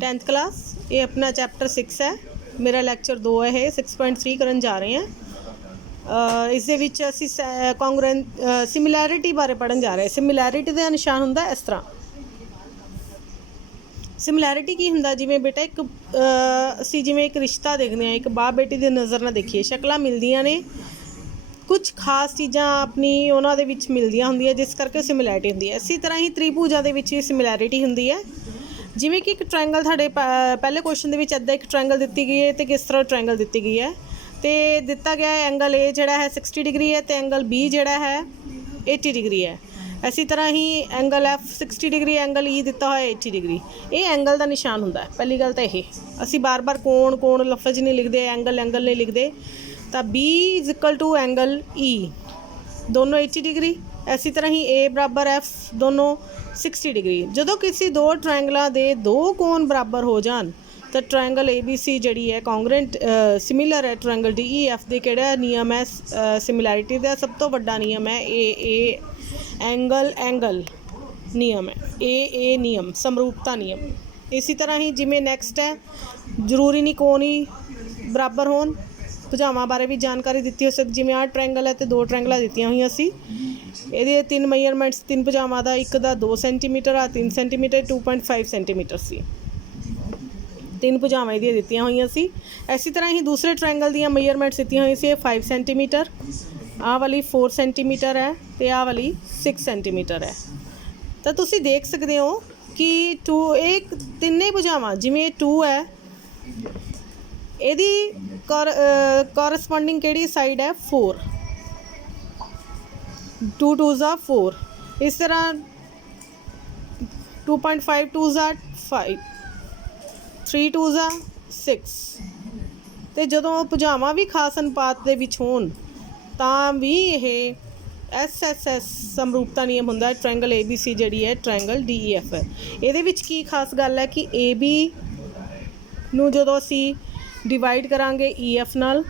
10th class. ये अपना chapter 6 है, मेरा लैक्चर 2 है, ये 6.3 करन जा रहे हैं। इस दे विच असीं सिमिलैरिटी बारे पढ़न जा रहे हैं। सिमिलैरिटी का निशान हुंदा इस तरह। सिमिलैरिटी की हुंदा, जिवें बेटा एक असीं जिवें एक रिश्ता देखदे हां, एक बाप बेटी दी नज़र नाल देखिए, शक्लां मिलदियां ने, कुछ खास चीज़ां अपनी उन्हां दे विच मिलदियां हुंदियां, जिस करके सिमिलैरिटी हुंदी है। इसी तरह ही त्रिभुजां दे विच सिमिलैरिटी हुंदी है। जिवें कि एक ट्रायंगल तुहाडे पहले क्वेश्चन दे विच इदां एक ट्रायंगल दित्ती गई है, तो किस तरह ट्रायंगल दित्ती गई है, तो दिता गया है एंगल ए जिहड़ा है 60 डिग्री है, तो एंगल बी जिहड़ा है 80 डिग्री है। इसी तरह ही angle F 60 degree, angle E दिता होया 80 डिग्री। ये एंगल का निशान हुंदा है। पहली गल तो यही, असी बार बार कोण कोण लफज नहीं लिखते, एंगल एंगल नहीं लिखते। तो B is equal to angle E, दोनों 80 डिग्री। इसी तरह ही ए बराबर एफ, दोनों 60 डिग्री। जो किसी दो ट्रायंगलों के दो कोण बराबर हो जान, तो ट्रायंगल ए बी सी जी है कॉन्ग्रेंट सिमिलर है ट्रायंगल डी ई एफ के। किहड़ा नियम है सिमिलैरिटी का? सब तो वड्डा नियम है ए एंगल एंगल नियम है, ए नियम, समरूपता नियम। इसी तरह ही जिमें नैक्सट है, जरूरी नहीं कोण ही बराबर होण, भुजावां बारे भी जानकारी दी हो सकती। जिमें 8 ट्रायंगल है तो 2 ट्रायंगल दित्तियां हुई सी। ये 3 मेजरमेंट्स 3 भुजावां का, एक का 2 सेंटीमीटर आ 3 सेंटीमीटर 2.5 सेंटीमीटर सी। 3 भुजावां इहदियां दित्तियां हुई सी। इसी तरह ही दूसरे ट्रायंगल दियां मेजरमेंट्स दित्तियां हुई सी। 5 सेंटीमीटर, आ वाली 4 सेंटीमीटर है, तो आ वाली 6 सेंटीमीटर है। तो तुसी देख सकते हो कि 2 एक तिन्ने भुजावां, जिमें 2 है, यदी कॉरस्पॉन्डिंग किहड़ी साइड है 4, 2 2 ज़ा 4। इस तरह 2.5 2 ज़ा 5, 3 2 ज़ा 6। तो जदों भुजावां भी खास अनुपात दे विच होण तां भी यह SSS समरूपता नियम हुंदा है। ट्रायंगल ए बी सी जिहड़ी है ट्रायंगल डी ई एफ है। इहदे विच की खास गल है कि ए बी नूं जदों असीं डिवाइड करांगे ई एफ नाल,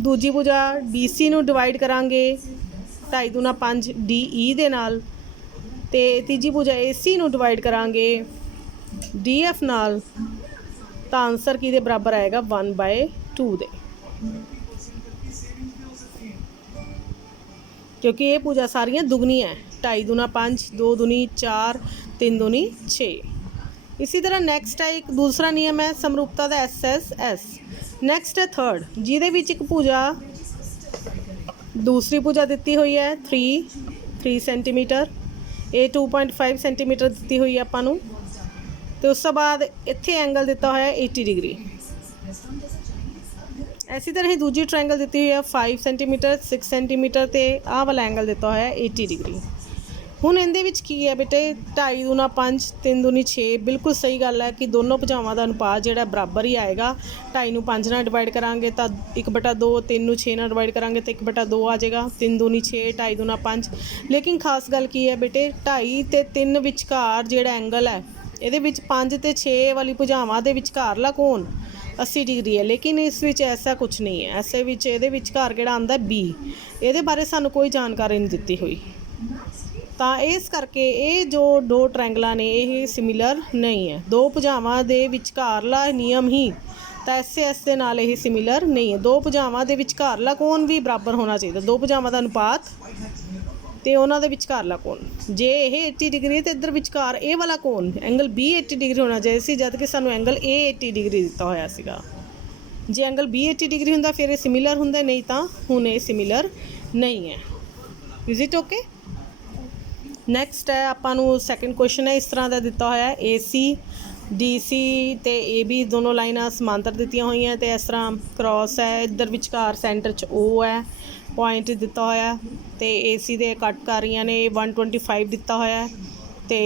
दूजी भुजा बी सी नूं डिवाइड करांगे 2.5 दूना 5 डी ई दे नाल, ते तीजी भुजा ए सी नूं डिवाइड करांगे डी एफ नाल, तो आंसर किहदे बराबर आएगा 1/2 दे। क्योंकि ये भुजा सारियां दुगनी है, 2.5 दूना 5, 2 दूनी 4, 3 दूनी 6। इसी तरह नैक्सट है एक दूसरा नियम है समरूपता का SSS। नैक्सट है थर्ड, जिहदे विच एक भुजा दूसरी भुजा दित्ती हुई है 3 सेंटीमीटर, ये 2.5 सेंटीमीटर दित्ती हुई है आपां नूं, तो उस तो बाद इत्थे एंगल दिता होया 80 डिग्री। इसी तरह ही दूजी ट्रायंगल दी हुई है 5 सेंटीमीटर 6 सेंटीमीटर, तो आह वाला एंगल दिता होया 80 डिग्री। हुण इहदे विच की है बेटे, 2.5 दूना 5, 3 दूनी 6। बिल्कुल सही गल है कि दोनों भुजावां का अनुपात जिहड़ा बराबर ही आएगा। 2.5 नूं 5 नाल डिवाइड करांगे तो 1/2, 3 नूं 6 नाल डिवाइड करांगे तो 1/2 आ जाएगा, 3 दूनी 6, 2.5 दूना 5। लेकिन खास गल की है बेटे, 2.5 ते 3 विचकार जिहड़ा एंगल है, इहदे विच 5 ते 6 वाली भुजावां दे विचकारला कोण 80 डिग्री है। लेकिन इस विच ऐसा कुछ नहीं है, ऐसे विच इहदे विचकार किहड़ा आंदा बी, इहदे बारे सानूं कोई जानकारी नहीं दित्ती हुई। तो इस करके ये जो 2 ट्रायंगलां ने ये सिमिलर नहीं है। 2 भुजावां दे विचकारला नियम ही तो SSS दे नाल ये सिमिलर नहीं है। 2 भुजावां दे विचकारला कोण भी बराबर होना चाहिए। 2 भुजावां दा अनुपात तो उन्होंने विचकारला कोण, जे ये 80 डिग्री तो इधर विचकार ए वाला कोण एंगल बी 80 डिग्री होना चाहिए सी, जद कि सानू एंगल ए 80 डिग्री दिता होया सीगा। जे एंगल बी 80 डिग्री हुंदा फिर ये सिमिलर हुंदा, नहीं तो हुण ये सिमिलर नहीं है। Is it okay? नैक्सट है आपां नूं सैकेंड क्वेश्चन है, इस तरह का दिता होया AC DC तो AB दोनों लाइनां समांतर दित्तियां हुई हैं, तो इस तरह क्रॉस है, इधर विचकार सेंटर च O है, पॉइंट दिता होया, तो AC दे कट कर रही ने 125 दिता होया। तो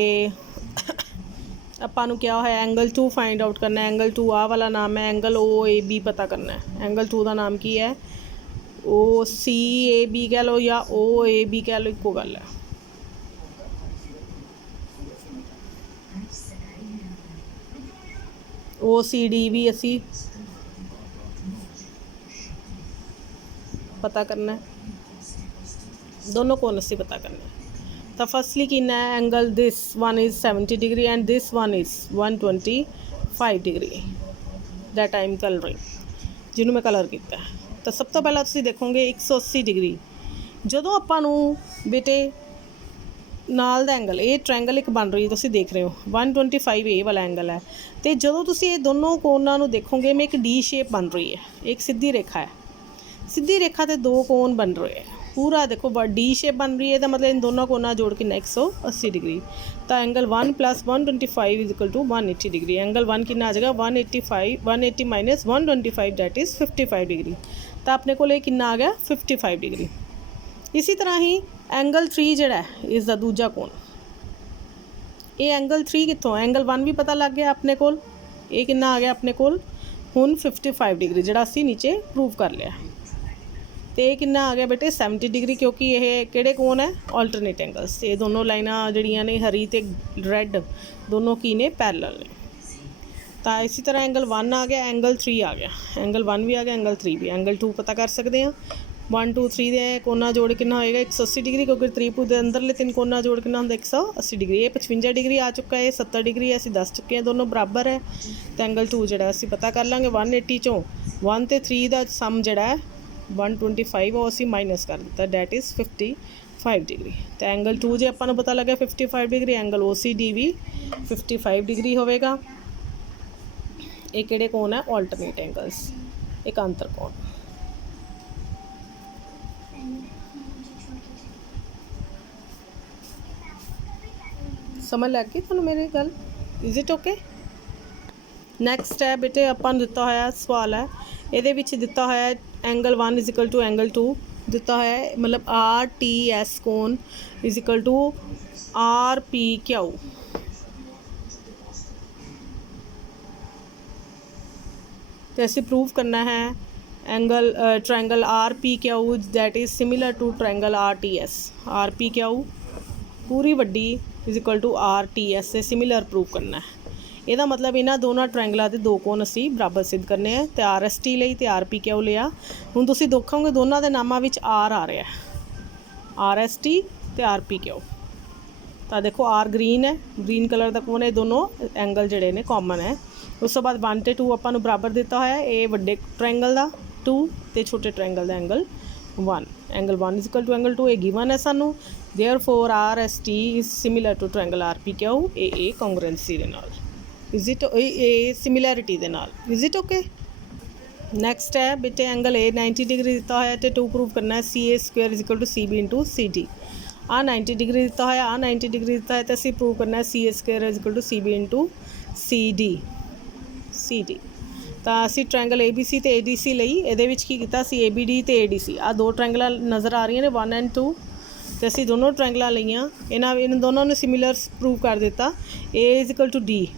आपां नूं क्या होया एंगल 2 फाइंड आउट करना है। एंगल 2 आ वाला नाम है, एंगल OAB पता करना है। एंगल 2 का नाम की है OCAB कह लो या OAB कह लो, इक्को गल है। OCD भी असी पता करना है, दोनों कोण असी पता करना है। ਤਾਂ ਫਸਟਲੀ ਕਿੰਨਾ ਹੈ angle this one is 70 degree and this one is 125 degree that I am colouring, ਜਿਹਨੂੰ ਮੈਂ ਕਲਰ ਕੀਤਾ। ਤਾਂ ਸਭ ਤੋਂ ਪਹਿਲਾਂ ਤੁਸੀਂ ਦੇਖੋਗੇ 180 ਡਿਗਰੀ। ਜਦੋਂ ਆਪਾਂ ਨੂੰ ਬੇਟੇ ਨਾਲ ਦਾ ਐਂਗਲ, ਇਹ ਟ੍ਰਾਇੰਗਲ ਇੱਕ ਬਣ ਰਹੀ ਤੁਸੀਂ ਦੇਖ ਰਹੇ ਹੋ 125 ਇਹ ਵਾਲਾ ਐਂਗਲ ਹੈ, ਅਤੇ ਜਦੋਂ ਤੁਸੀਂ ਇਹ ਦੋਨੋਂ ਕੋਨਾਂ ਨੂੰ ਦੇਖੋਗੇ ਮੈਂ ਇੱਕ ਡੀ ਸ਼ੇਪ ਬਣ ਰਹੀ ਹੈ, ਇੱਕ ਸਿੱਧੀ ਰੇਖਾ ਹੈ, ਸਿੱਧੀ ਰੇਖਾ 'ਤੇ ਦੋ ਕੋਨ ਬਣ ਰਹੇ ਹੈ, पूरा देखो डी शेप बन रही है, तो मतलब इन दोनों कोना जोड़ के 180 डिग्री। तो एंगल 1 + 125 = 180 डिग्री। एंगल 1 कितना आ जाएगा 180 माइनस 125 दैट इज़ 55 डिग्री। तो अपने को कितना आ गया 55 डिग्री। इसी तरह ही एंगल 3 जड़ा इस दा दूजा कोण, ये एंगल 3 कितों, एंगल 1 भी पता लग गया अपने को, ये कितना आ गया अपने को हुण 55 डिग्री जड़ा असी नीचे प्रूव कर लिया। तो ये कितना आ गया बेटे 70 डिग्री, क्योंकि ये किहड़े कोण है ऑल्टरनेट एंगल्स। ये दोनों लाइनां जड़ियां ने हरी ते रैड दोनों की ने पैरेलल ने। तो इसी तरह एंगल 1 आ गया, एंगल 3 आ गया, एंगल 1 भी आ गया, एंगल 3 भी। एंगल 2 पता कर सकते हैं 1 2 3 दे कोना जोड़ कितना होएगा 180 डिग्री, क्योंकि त्रिभुज के अंदरले 3 कोना जोड़ कितना होंदा 180 डिग्री। ये 55 डिग्री आ चुका है, 70 डिग्री असीं दस चुके हैं, दोनों बराबर है। तो एंगल 2 जड़ा असीं पता कर लांगे 180 चों 1 ते 3 का सम जड़ा है 125 वो असी माइनस कर दिता डैट इज़ 55 डिग्री। तो एंगल 2 जो अपन पता लगे 55 डिग्री, एंगल OCD भी 55 डिग्री होएगा। ये किहड़े कोण है ऑल्टरनेट एंगल्स, एक अंतर कोण। समझ लग गई तुहानूं मेरी गल, इज इट ओके। नैक्सट है बेटे अपन दिता होया सवाल है, ये दिता होया एंगल 1 = एंगल 2 दिता है, मतलब RTS कोण = RPQ। तो ऐसे प्रूव करना है angle triangle RPQ that is similar to triangle RTS। RPQ पूरी वड्डी = RTS से सिमिलर प्रूव करना है। ਇਹਦਾ मतलब इन्होंने दोनों ट्रायंगलों के दो कोण असी बराबर सिद्ध करने हैं। तो RST ਲਈ ਤੇ RPQ लिया। ਹੁਣ ਤੁਸੀਂ ਦੇਖੋਗੇ ਦੋਨਾਂ ਦੇ ਨਾਮਾਂ ਵਿੱਚ R आ रहा है, RST ਤੇ RPQ। ਤਾਂ देखो R ग्रीन है, ग्रीन कलर का कोण है, दोनों एंगल जड़े ने कॉमन है। उस तो बाद 1 ते 2 ਆਪਾਂ ਨੂੰ बराबर दिता होया, ये ਵੱਡੇ ट्रायंगल का 2 ਤੇ छोटे ट्रायंगल का एंगल 1। एंगल 1 = एंगल 2 ये गिवन है सानू, therefore RST is similar to triangle RPQ। ये कॉन्ग्रुएंसी दे नाल इज इट, सिमिलैरिटी दे नाल, इज इट ओके। नैक्सट है बेटे एंगल 90 डिग्री दिता है, तो 2 प्रूव करना है CA² = CB × CD। 90 डिग्री दिता है, 90 डिग्री दिता है, तो असीं प्रूव करना है CA² = CB × CD। तो असीं ट्रायंगल ABC ते ADC लई इहदे विच की कीता सी ABD ते ADC आ दो ट्रायंगल नज़र आ रही ने 1 और 2। तो असीं दोनों ट्रायंगल लईआं, इन दोनों ने सिमिलर प्रूव कर दिता। A = D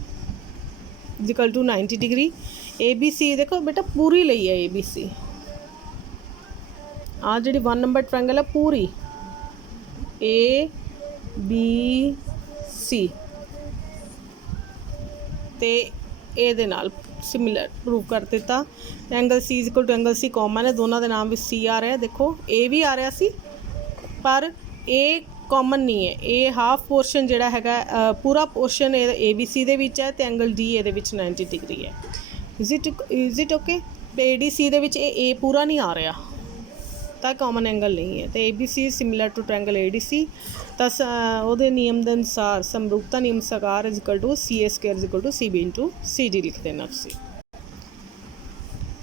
= 90 degree. ABC देखो बेटा पूरी लई है ABC, आ जी 1 नंबर ट्रायंगल है पूरी ABC ते ए नाल सिमिलर प्रूव कर दिता। Angle C = angle C common है, दोनों के नाम भी C आ रहा है। देखो ए भी आ रहा सी पर ए कॉमन नहीं है, ये हाफ पोर्शन जिहड़ा हैगा पूरा पोर्शन ABC दे विच है, तो एंगल D ये 90 डिग्री है। Is it okay. तो ADC दे विच ए पूरा नहीं आ रहा, तो कॉमन एंगल नहीं है। तो ABC similar to triangle ADC। तो ਉਹਦੇ नियम के अनुसार समरूपता नियम साकार = CA² = CB × CD लिख देना तुसीं।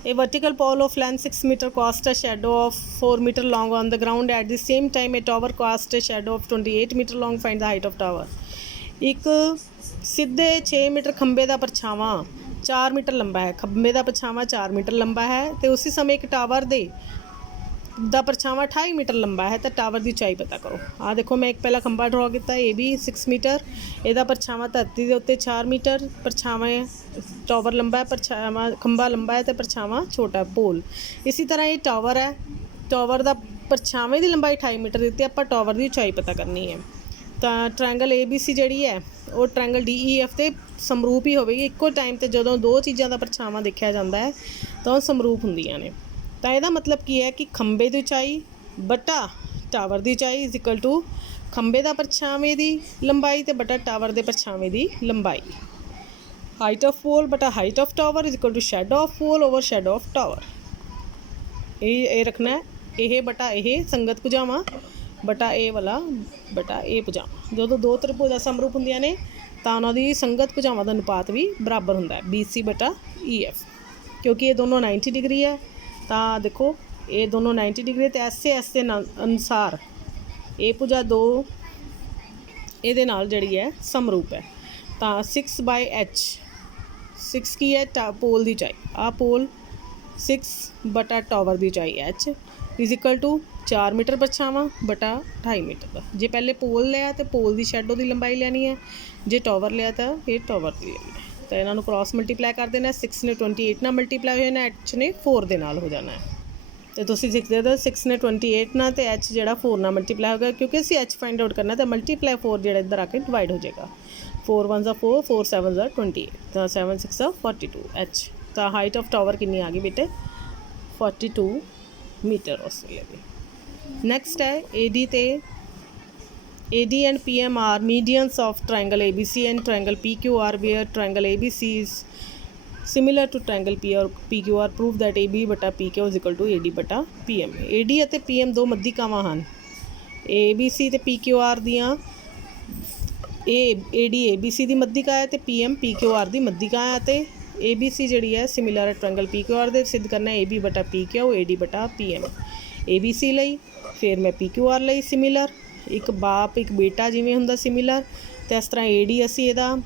A vertical pole of length 6 meter casts a shadow of 4 meter long on the ground. At the same time, a tower casts a shadow of 28 meter long. Find the height of tower. एक सीधे 6 metre खंबे का परछावां 4 metre लंबा है, खंबे का परछावां 4 metre लंबा है, तो उसी समय एक टावर दे दा परछावां 28 मीटर लंबा है। तो टावर की उचाई पता करो। आ देखो मैं एक पहला खंबा ड्रॉ किया, ये भी 6 मीटर, ਇਹਦਾ परछावां धरती के उत्ते 4 मीटर, परछावें टावर लंबा है, परछावां खंबा लंबा है, तो परछावां छोटा पोल। इसी तरह ये टावर है, टावर का परछावें की लंबाई 28 मीटर दी, आपां टावर की उचाई पता करनी है। तो ट्रायंगल ABC जिहड़ी है वो ट्रायंगल DEF के समरूप ही होगी। इक्को टाइम ते जदों दो चीज़ों का परछावां देखा जाता है तो समरूप हुंदियां ने। तो यदा मतलब की है कि खंबे की उचाई बटा टावर की उचाई = ਖੰਭੇ ਦਾ ਪਰਛਾਵੇਂ ਦੀ ਲੰਬਾਈ ਤੇ ਬਟਾ ਟਾਵਰ ਦੇ ਪਰਛਾਵੇਂ ਦੀ ਲੰਬਾਈ। ਹਾਈਟ ਆਫ ਪੋਲ ਬਟਾ height of tower is equal to shadow of pole over shadow of tower. ਇਹ ਰੱਖਣਾ ਹੈ, ਇਹ ਬਟਾ ਇਹ ਸੰਗਤ ਭੁਜਾਵਾਂ ਬਟਾ ਇਹ ਵਾਲਾ ਬਟਾ ਇਹ ਭੁਜਾਵਾਂ। ਜਦੋਂ ਦੋ ਤ੍ਰਿਭੁਜਾਂ ਸਮਰੂਪ ਹੁੰਦੀਆਂ ਨੇ ਤਾਂ ਉਹਨਾਂ ਦੀ ਸੰਗਤ ਭੁਜਾਵਾਂ ਦਾ ਅਨੁਪਾਤ ਵੀ ਬਰਾਬਰ ਹੁੰਦਾ ਹੈ BC ਬਟਾ EF। ਕਿਉਂਕਿ ਇਹ ਦੋਨੋਂ 90 ਡਿਗਰੀ ਹੈ ਤਾਂ ਦੇਖੋ ਇਹ ਦੋਨੋਂ 90 ਡਿਗਰੀ ਅਤੇ ਐਸ ਦੇ ਅਨੁਸਾਰ ਇਹ ਭੁਜਾ 2 ਇਹਦੇ ਨਾਲ ਜਿਹੜੀ ਹੈ ਸਮਰੂਪ ਹੈ। ਤਾਂ 6/H 6 ਕੀ ਹੈ ਪੋਲ ਦੀ ਉਚਾਈ, ਆਹ ਪੋਲ 6 ਬਟਾ ਟਾਵਰ ਦੀ ਉਚਾਈ H is equal to 4 metre ਪਰਛਾਵਾਂ ਬਟਾ 2.5 ਮੀਟਰ ਦਾ। ਜੇ ਪਹਿਲੇ ਪੋਲ ਲਿਆ ਤਾਂ ਪੋਲ ਦੀ ਸ਼ੈਡੋ ਦੀ ਲੰਬਾਈ ਲੈਣੀ ਹੈ, ਜੇ ਟਾਵਰ ਲਿਆ ਤਾਂ ਇਹ ਟਾਵਰ ਦੀ ਲੈਣੀ ਹੈ। ਤਾਂ ਇਹਨਾਂ ਨੂੰ ਕ੍ਰਾਸ ਮਲਟੀਪਲਾਈ ਕਰ ਦੇਣਾ। 6 ਨੇ 28 ਨਾਲ ਮਲਟੀਪਲਾਈ ਹੋ ਜਾਣਾ, H ਨੇ 4 ਦੇ ਨਾਲ ਹੋ ਜਾਣਾ ਹੈ। ਅਤੇ ਤੁਸੀਂ ਸਿੱਖਦੇ ਹੋ 6 ਨੇ 28 ਨਾਲ ਅਤੇ H ਜਿਹੜਾ 4 ਨਾਲ ਮਲਟੀਪਲਾਈ ਹੋ ਗਿਆ। ਕਿਉਂਕਿ ਅਸੀਂ H ਫਾਈਂਡ ਆਊਟ ਕਰਨਾ ਤਾਂ ਮਲਟੀਪਲਾਈ 4 ਜਿਹੜਾ ਇੱਧਰ ਆ ਕੇ ਡਿਵਾਈਡ ਹੋ ਜਾਏਗਾ। 4 1 4 4 7 28 ਤਾਂ 7 6 42 H। ਤਾਂ ਹਾਈਟ ਆਫ ਟਾਵਰ ਕਿੰਨੀ ਆ ਗਈ ਬੇਟੇ 42 ਮੀਟਰ ਆਸਟ੍ਰੇਲੀਆ ਦੀ। ਨੈਕਸਟ ਹੈ AD ਤੇ AD and PM are medians of triangle ABC and triangle PQR where triangle ABC is similar to triangle PQR. Prove that AB बटा PQ is equal to AD बटा PM। AD ਅਤੇ PM ਦੋ ਮੱਧਿਕਾਵਾਂ ਹਨ। ABC ਤੇ PQR ਦੀਆਂ AD ABC ਦੀ ਮੱਧਿਕਾ ਹੈ ਅਤੇ PM PQR ਦੀ ਮੱਧਿਕਾ ਹੈ ਅਤੇ ABC ਜਿਹੜੀ ਹੈ ਸਿਮਿਲਰ ਹੈ ਟ੍ਰਾਇੰਗਲ PQR ਦੇ। ਸਿੱਧ ਕਰਨਾ AB ਬਟਾ PQ AD ਬਟਾ PM। ABC ਲਈ ਫਿਰ ਮੈਂ PQR ਲਈ ਸਿਮਿਲਰ, ਇੱਕ ਬਾਪ ਇੱਕ ਬੇਟਾ ਜਿਵੇਂ ਹੁੰਦਾ ਸਿਮਿਲਰ, ਅਤੇ ਇਸ ਤਰ੍ਹਾਂ AD ਅਸੀਂ ਇਹਦਾ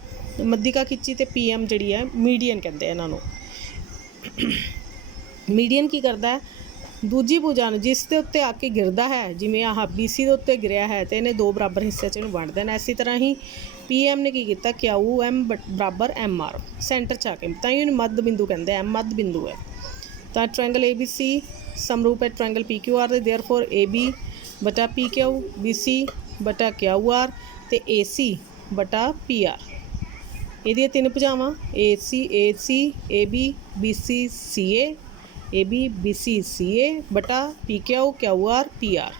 ਮੱਧਿਕਾ ਖਿੱਚੀ ਅਤੇ PM ਜਿਹੜੀ ਹੈ ਮੀਡੀਅਨ ਕਹਿੰਦੇ ਇਹਨਾਂ ਨੂੰ। ਮੀਡੀਅਨ ਕੀ ਕਰਦਾ ਹੈ ਦੂਜੀ ਭੁਜਾ ਨੂੰ ਜਿਸ ਦੇ ਉੱਤੇ ਆ ਕੇ ਗਿਰਦਾ ਹੈ, ਜਿਵੇਂ ਆਹ BC ਦੇ ਉੱਤੇ ਗਿਰਿਆ ਹੈ ਅਤੇ ਇਹਨੇ ਦੋ ਬਰਾਬਰ ਹਿੱਸੇ 'ਚ ਇਹਨੂੰ ਵੰਡ ਦੇਣਾ। ਇਸੇ ਤਰ੍ਹਾਂ ਹੀ PM ਨੇ ਕੀ ਕੀਤਾ QM ਬਰਾਬਰ MR ਸੈਂਟਰ 'ਚ ਆ ਕੇ, ਤਾਂ ਹੀ ਉਹਨੂੰ ਮੱਧ ਬਿੰਦੂ ਕਹਿੰਦੇ M ਮੱਧ ਬਿੰਦੂ ਹੈ। ਤਾਂ ਟ੍ਰਾਇੰਗਲ ABC ਸਮਰੂਪ ਹੈ ਟ੍ਰਾਇੰਗਲ PQR ਦੇ। ਦੇਅਰਫੋਰ AB ਬਟਾ PQ BC ਬਟਾ QR ਅਤੇ AC ਬਟਾ PR। ਇਹਦੀਆਂ ਤਿੰਨ ਭੁਜਾਵਾਂ AC AB BC CA AB BC CA ਬਟਾ PQ QR PR।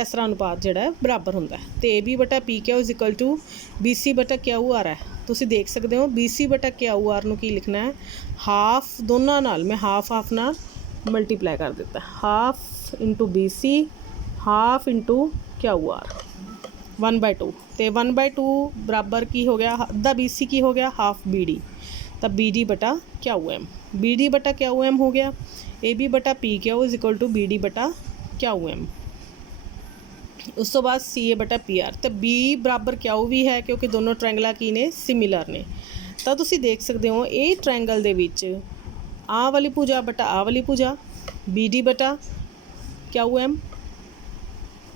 ਇਸ ਤਰ੍ਹਾਂ ਅਨੁਪਾਤ ਜਿਹੜਾ ਹੈ ਬਰਾਬਰ ਹੁੰਦਾ ਹੈ। ਅਤੇ AB ਬਟਾ PQ is equal to BC ਬਟਾ QR ਹੈ। ਤੁਸੀਂ ਦੇਖ ਸਕਦੇ ਹੋ BC ਬਟਾ QR ਨੂੰ ਕੀ ਲਿਖਣਾ ਹੈ ਹਾਫ ਦੋਨਾਂ ਨਾਲ, ਮੈਂ ਹਾਫ ਨਾਲ ਮਲਟੀਪਲਾਈ ਕਰ ਦਿੱਤਾ। Half into BC half into QR 1/2 ਅਤੇ 1/2 ਬਰਾਬਰ ਕੀ ਹੋ ਗਿਆ ਅੱਧਾ BC ਕੀ ਹੋ ਗਿਆ ਹਾਫ BD ਤਾਂ BD ਬਟਾ QM। BD ਬਟਾ QM ਹੋ ਗਿਆ। AB ਬਟਾ PQ is equal to BD ਬਟਾ QM। ਉਸ ਤੋਂ ਬਾਅਦ CA ਬਟਾ PR ਅਤੇ B ਬਰਾਬਰ Q ਵੀ ਹੈ ਕਿਉਂਕਿ ਦੋਨੋਂ ਟ੍ਰਾਇੰਗਲਾਂ ਕੀ ਨੇ ਸਿਮਿਲਰ ਨੇ। ਤਾਂ ਤੁਸੀਂ ਦੇਖ ਸਕਦੇ ਹੋ ਇਹ ਟ੍ਰਾਇੰਗਲ ਦੇ ਵਿੱਚ ਆਹ ਵਾਲੀ ਭੁਜਾ ਬਟਾ ਆਹ ਵਾਲੀ ਭੁਜਾ BD ਬਟਾ QM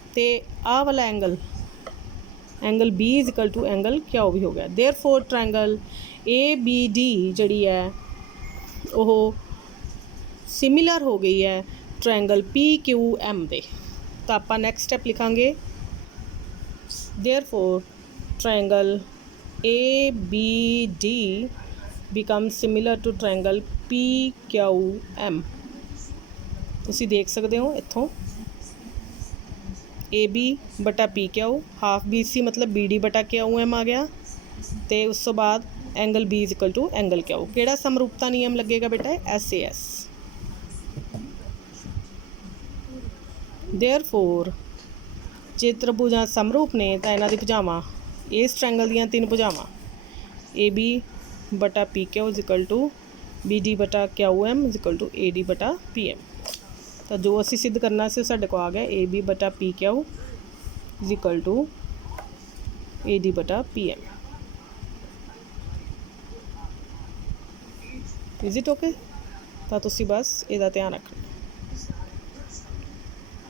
ਅਤੇ ਆਹ ਵਾਲਾ angle B is equal to angle Q ਵੀ ਹੋ ਗਿਆ। ਦੇਅਰਫੋਰ ਟ੍ਰਾਇੰਗਲ ABD ਜਿਹੜੀ ਹੈ ਉਹ ਸਿਮਿਲਰ ਹੋ ਗਈ ਹੈ ਟ੍ਰਾਇੰਗਲ PQM ਦੇ। ਤਾਂ ਆਪਾਂ ਨੈਕਸਟ ਸਟੈਪ ਲਿਖਾਂਗੇ therefore triangle ABD become similar to triangle PQM। ਤੁਸੀਂ ਦੇਖ ਸਕਦੇ ਹੋ ਇੱਥੋਂ AB ਬਟਾ PQ ਹਾਫ BC ਮਤਲਬ BD ਬਟਾ QM ਆ ਗਿਆ ਅਤੇ ਉਸ ਤੋਂ ਬਾਅਦ angle B is equal to angle Q। ਕਿਹੜਾ ਸਮਰੂਪਤਾ ਨਿਯਮ ਲੱਗੇਗਾ ਬੇਟਾ SAS। ਦੇਅਰਫੋਰ ਜੇ ਤ੍ਰਿਭੁਜਾਂ ਸਮਰੂਪ ਨੇ ਤਾਂ ਇਹਨਾਂ ਦੀ ਭੁਜਾਵਾਂ ਇਸ ਟ੍ਰਾਇੰਗਲ ਦੀਆਂ ਤਿੰਨ ਭੁਜਾਵਾਂ AB ਬਟਾ PQ is equal to BD ਬਟਾ QM is equal to AD ਬਟਾ PM। ਤਾਂ ਜੋ ਅਸੀਂ ਸਿੱਧ ਕਰਨਾ ਸੀ ਉਹ ਸਾਡੇ ਕੋਲ ਆ ਗਿਆ AB ਬਟਾ PQ is equal to AD ਬਟਾ PM। Is it okay? ਤਾਂ ਤੁਸੀਂ ਬਸ ਇਹਦਾ ਧਿਆਨ ਰੱਖਣਾ।